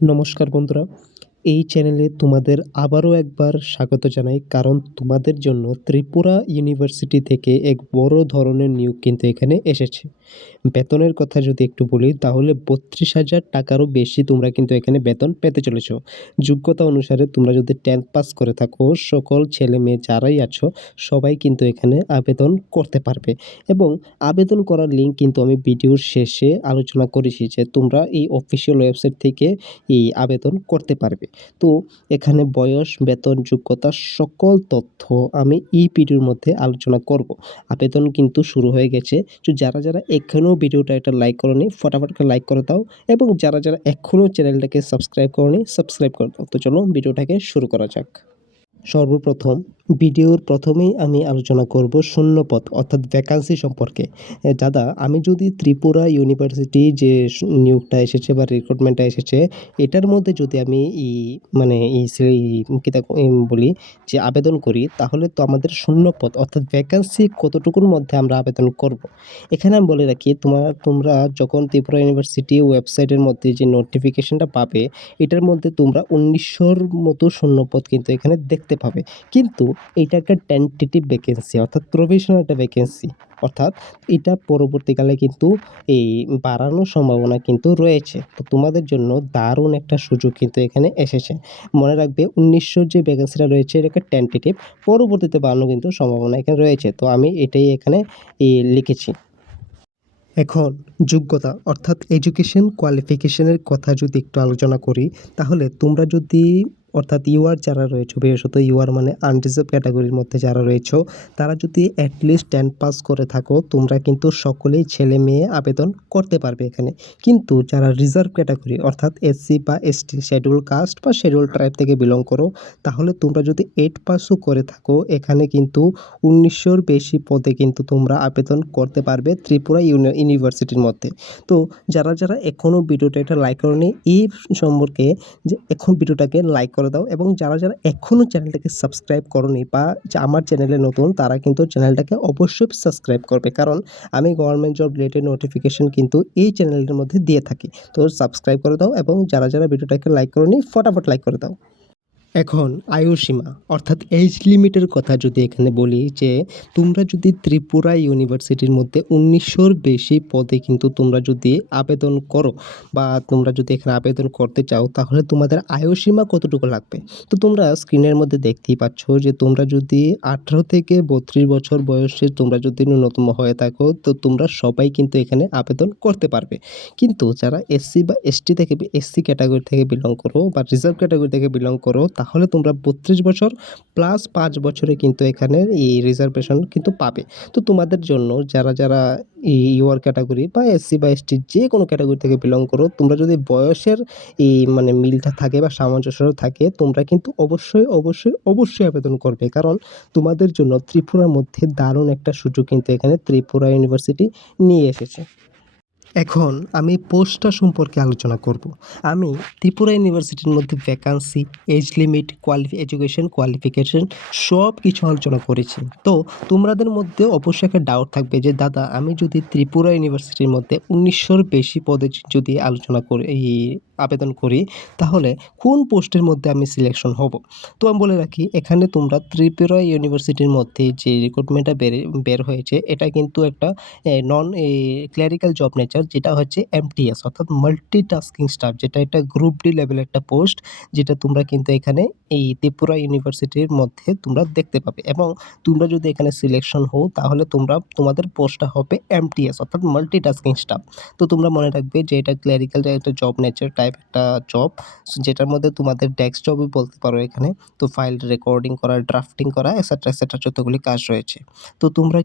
নমস্কার বন্ধুরা, এই চ্যানেলে তোমাদের আবারও একবার স্বাগত জানাই। কারণ তোমাদের জন্য ত্রিপুরা ইউনিভার্সিটি থেকে এক বড় ধরনের নিয়োগ কিন্তু এখানে এসেছে। বেতনের কথা যদি একটু বলি তাহলে ৩২,০০০ টাকারও বেশি তোমরা কিন্তু এখানে বেতন পেতে চলেছ। যোগ্যতা অনুসারে তোমরা যদি 10th পাস করে থাকো, সকল ছেলে-মেয়ে যারাই আছো সবাই কিন্তু এখানে আবেদন করতে পারবে এবং আবেদন করার লিঙ্ক কিন্তু আমি ভিডিওর শেষে আলোচনা করেছি যে তোমরা এই অফিসিয়াল ওয়েবসাইট থেকে এই আবেদন করতে পারবে। তো এখানে বয়স, বেতন, যোগ্যতা সকল তথ্য আমি এই ভিডিওর মধ্যে আলোচনা করব। আবেদন কিন্তু শুরু হয়ে গেছে। তো যারা এখনও ভিডিওটা একটা লাইক করোনি, ফটাফট করে লাইক করে দাও এবং যারা এখনও চ্যানেলটাকে সাবস্ক্রাইব করোনি, সাবস্ক্রাইব করে দাও। তো চলো ভিডিওটাকে শুরু করা যাক। সর্বপ্রথম ভিডিওর প্রথমেই আমি আলোচনা করব শূন্যপদ অর্থাৎ ভ্যাকান্সি সম্পর্কে। দাদা, আমি যদি ত্রিপুরা ইউনিভার্সিটি যে নিয়োগটা এসেছে বা রিক্রুটমেন্টটা এসেছে, এটার মধ্যে যদি আমি বলি যে আবেদন করি, তাহলে তো আমাদের শূন্যপদ অর্থাৎ ভ্যাকান্সি কতটুকুর মধ্যে আমরা আবেদন করব। এখানে আমি বলে রাখি, তোমরা যখন ত্রিপুরা ইউনিভার্সিটি ওয়েবসাইটের মধ্যে যে নোটিফিকেশনটা পাবে, এটার মধ্যে তোমরা ১৯০০-র মতো শূন্যপদ কিন্তু এখানে দেখতে পাবে। কিন্তু এটা একটা টেন্টেটিভ ভ্যাকেন্সি অর্থাৎ প্রভিশনাল একটা ভ্যাকেন্সি। অর্থাৎ এটা পরবর্তীকালে কিন্তু এই বাড়ানোর সম্ভাবনা কিন্তু রয়েছে। তো তোমাদের জন্য দারুণ একটা সুযোগ কিন্তু এখানে এসেছে। মনে রাখবে, ১৯০০ যে ভ্যাকেন্সিটা রয়েছে এটা একটা টেন্টেটিভ, পরবর্তীতে বাড়ানো কিন্তু সম্ভাবনা এখানে রয়েছে। তো আমি এটাই এখানে লিখেছি। এখন যোগ্যতা অর্থাৎ এডুকেশন কোয়ালিফিকেশনের কথা যদি একটু আলোচনা করি, তাহলে তোমরা যদি অর্থাৎ ইউআর যারা রয়েছে, বিশেষত ইউআর মানে আনরিজার্ভ ক্যাটাগরির মধ্যে যারা রয়েছে, তারা যদি অ্যাটলিস্ট 10 পাস করে থাকো, তোমরা কিন্তু সকলেই ছেলে মেয়ে আবেদন করতে পারবে এখানে। কিন্তু যারা রিজার্ভ ক্যাটাগরি অর্থাৎ এসসি বা এসটি, শিডিউল কাস্ট বা শিডিউল ট্রাইব থেকে বিলং করো, তাহলে তোমরা যদি 8 পাসও করে থাকো, এখানে কিন্তু ১৯০০-র বেশি পদে কিন্তু তোমরা আবেদন করতে পারবে ত্রিপুরা ইউনিভার্সিটির মধ্যে। তো যারা এখনও ভিডিওটা একটা লাইক করোনি, এই সম্পর্কে যে এখন ভিডিওটাকে লাইক করে দাও এবং যারা এখনও চ্যানেলটাকে সাবস্ক্রাইব করোনি বা আমার চ্যানেলে নতুন, তারা কিন্তু চ্যানেলটাকে অবশ্যই সাবস্ক্রাইব করবে। কারণ আমি গভর্নমেন্ট জব রিলেটেড নোটিফিকেশন কিন্তু এই চ্যানেলের মধ্যে দিয়ে থাকি। তো সাবস্ক্রাইব করে দাও এবং যারা ভিডিওটাকে লাইক করোনি, ফটাফট লাইক করে দাও। এখন আয়ুসীমা অর্থাৎ এজ লিমিটের কথা যদি এখানে বলি, যে তোমরা যদি ত্রিপুরা ইউনিভার্সিটির মধ্যে ১৯০০-র বেশি পদে কিন্তু তোমরা যদি আবেদন করো বা তোমরা যদি এখানে আবেদন করতে চাও, তাহলে তোমাদের আয়ুসীমা কতটুকু লাগবে। তো তোমরা স্ক্রিনের মধ্যে দেখতেই পাচ্ছ যে তোমরা যদি ১৮ থেকে ৩২ বছর বয়সে তোমরা যদি ন্যূনতম হয়ে থাকো, তো তোমরা সবাই কিন্তু এখানে আবেদন করতে পারবে। কিন্তু যারা এসসি বা এসসি ক্যাটাগরি থেকে বিলং করো বা রিজার্ভ ক্যাটাগরি থেকে বিলং করো, তাহলে তোমরা ৩২ বছর প্লাস ৫ বছরে কিন্তু এখানে এই রিজার্ভেশন কিন্তু পাবে। তো তোমাদের জন্য যারা ইউআর ক্যাটাগরি বা এসসি বা এসটি যে কোনো ক্যাটাগরি থেকে বিলং করো, তোমরা যদি বয়সের মানে মিলটা থাকে বা সামঞ্জস্য থাকে, তোমরা কিন্তু অবশ্যই আবেদন করবে। কারণ তোমাদের জন্য ত্রিপুরার মধ্যে দারুণ একটা সুযোগ কিন্তু এখানে ত্রিপুরা ইউনিভার্সিটি নিয়ে এসেছে। এখন আমি পোস্টটা সম্পর্কে আলোচনা করব। আমি ত্রিপুরা ইউনিভার্সিটির মধ্যে vacancy, age limit, education qualification সব কিছু আলোচনা করেছি। তো তোমাদের মধ্যে অবশ্যই একটা ডাউট থাকবে যে দাদা, আমি যদি ত্রিপুরা ইউনিভার্সিটির মধ্যে ১৯০০-র বেশি পদে যদি আলোচনা করি, আবেদন করি, তাহলে কোন পোস্টের মধ্যে আমি সিলেকশন হব। তো আমি বলে রাখি, এখানে তোমরা ত্রিপুরা ইউনিভার্সিটির মধ্যে যে রিক্রুটমেন্টটা বের হয়েছে, এটা কিন্তু একটা নন ক্লেরিক্যাল জব নেচার, যেটা হচ্ছে এমটিএস অর্থাৎ মাল্টিটাস্কিং স্টাফ, যেটা একটা গ্রুপ ডি লেভেলের একটা পোস্ট, যেটা তোমরা কিন্তু এখানে এই ত্রিপুরা ইউনিভার্সিটির মধ্যে তোমরা দেখতে পাবে। এবং তোমরা যদি এখানে সিলেকশন হও, তাহলে তোমাদের পোস্টটা হবে এমটিএস অর্থাৎ মাল্টিটাস্কিং স্টাফ। তো তোমরা মনে রাখবে যে এটা ক্লেরিক্যাল একটা জব নেচার টাইপ একটা জব, যেটার মধ্যে তোমাদের ডেস্ক জবই বলতে পারো এখানে। তো ফাইল রেকর্ডিং করা, ড্রাফটিং করা, এক্সেট্রা যতগুলি কাজ রয়েছে। তো তোমরা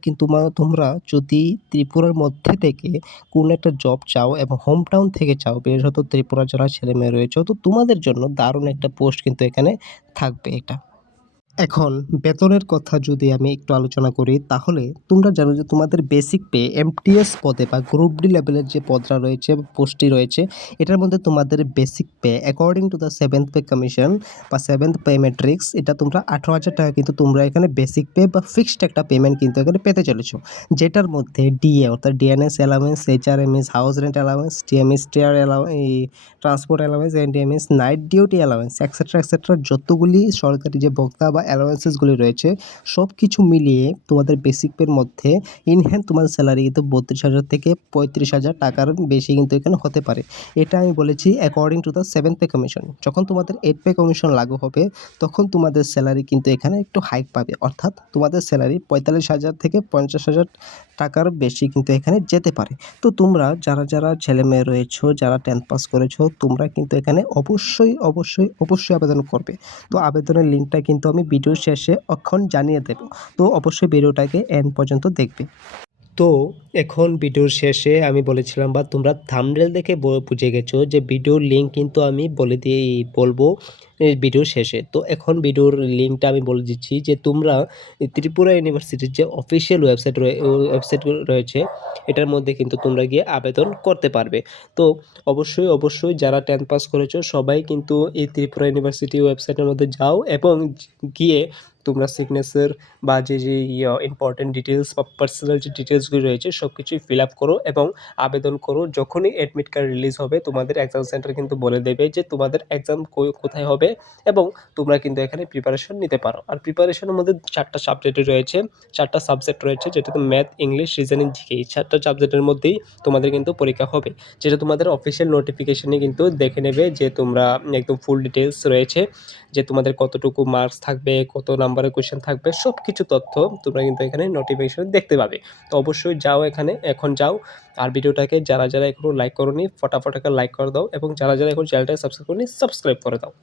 যদি ত্রিপুরার মধ্যে থেকে কোনো একটা জব চাও এবং হোম টাউন থেকে চাও, বিশেষত ত্রিপুরা যারা ছেলেমেয়ে রয়েছে, তো তোমাদের জন্য দারুণ একটা পোস্ট কিন্তু এখানে থাকবে এটা। এখন বেতনের কথা যদি আমি একটু আলোচনা করি, তাহলে তোমরা জানো যে তোমাদের বেসিক পে এমটিএস পদে বা গ্রুপ ডি লেভেলের যে পদটা রয়েছে, পোস্টটি রয়েছে, এটার মধ্যে তোমাদের basic pay according to the 7th pay commission বা 7th পে ম্যাট্রিক্স, এটা তোমরা 18,000 টাকা কিন্তু তোমরা এখানে বেসিক পে বা ফিক্সড একটা পেমেন্ট কিন্তু এখানে পেতে চলেছো। যেটার মধ্যে ডিএ অর্থাৎ DNS allowance, HRMS house rent allowance, TMS TR এই transport allowance, NDMS, night duty allowance etcetera etcetera যতগুলি সরকারি যে ভোক্তা বা অ্যালাউন্সেসগুলি রয়েছে, সব কিছু মিলিয়ে তোমাদের বেসিক পের মধ্যে ইন হ্যান্ড তোমাদের স্যালারি কিন্তু 32,000 থেকে 35,000 টাকার বেশি কিন্তু এখানে হতে পারে। এটা আমি বলেছি according to the 7th pay commission. যখন তোমাদের 8th পে কমিশন লাগু হবে, তখন তোমাদের স্যালারি কিন্তু এখানে একটু হাইক পাবে, অর্থাৎ তোমাদের স্যালারি 45,000 থেকে 50,000 টাকার বেশি কিন্তু এখানে যেতে পারে। তো তোমরা যারা ছেলেমেয়ে রয়েছো, যারা 10th পাস করেছো, তোমরা কিন্তু এখানে অবশ্যই আবেদন করবে। তো আবেদনের লিঙ্কটা কিন্তু আমি ভিডিওর শেষে এখন জানিয়ে দেব। তো অবশ্যই ভিডিওটাকে এন্ড পর্যন্ত দেখবে। তো এখন ভিডিওর শেষে আমি বলেছিলাম বা তোমরা থাম্বনেল দেখে বুঝে গেছো যে ভিডিওর লিঙ্ক কিন্তু আমি বলবো এই ভিডিওর শেষে। তো এখন ভিডিওর লিঙ্কটা আমি বলে দিচ্ছি যে তোমরা ত্রিপুরা ইউনিভার্সিটির যে অফিসিয়াল ওয়েবসাইট রয়েছে, এটার মধ্যে কিন্তু তোমরা গিয়ে আবেদন করতে পারবে। তো অবশ্যই যারা 10th পাস করেছো সবাই কিন্তু এই ত্রিপুরা ইউনিভার্সিটি ওয়েবসাইটের মধ্যে যাও এবং গিয়ে তোমরা সিগনেচার বা যে ইম্পর্টেন্ট ডিটেলস বা পার্সোনাল যে ডিটেলসগুলো রয়েছে সব কিছুই ফিল আপ করো এবং আবেদন করো। যখনই অ্যাডমিট কার্ড রিলিজ হবে, তোমাদের এক্সাম সেন্টার কিন্তু বলে দেবে যে তোমাদের এক্সাম কোথায় হবে এবং তোমরা কিন্তু এখানে প্রিপারেশন নিতে পারো। আর প্রিপারেশনের মধ্যে 4টা সাবজেক্ট রয়েছে, যেটাতে ম্যাথ, ইংলিশ, রিজনিং, জিকে, এই 4টা সাবজেক্টের মধ্যেই তোমাদের কিন্তু পরীক্ষা হবে, যেটা তোমাদের অফিসিয়াল নোটিফিকেশনে কিন্তু দেখে নেবে যে তোমরা একদম ফুল ডিটেলস রয়েছে যে তোমাদের কতটুকু মার্কস থাকবে, কত নাম্বারের কোয়েশ্চেন থাকবে, সব কিছু তথ্য তোমরা কিন্তু এখানে নোটিফিকেশনে দেখতে পাবে। তো অবশ্যই যাও, এখানে এখন যাও। আর ভিডিওটাকে যারা এখনও লাইক করোনি, ফটাফট একটা লাইক করে দাও এবং যারা এখন চ্যানেলটাকে সাবস্ক্রাইব করোনি, সাবস্ক্রাইব করে দাও।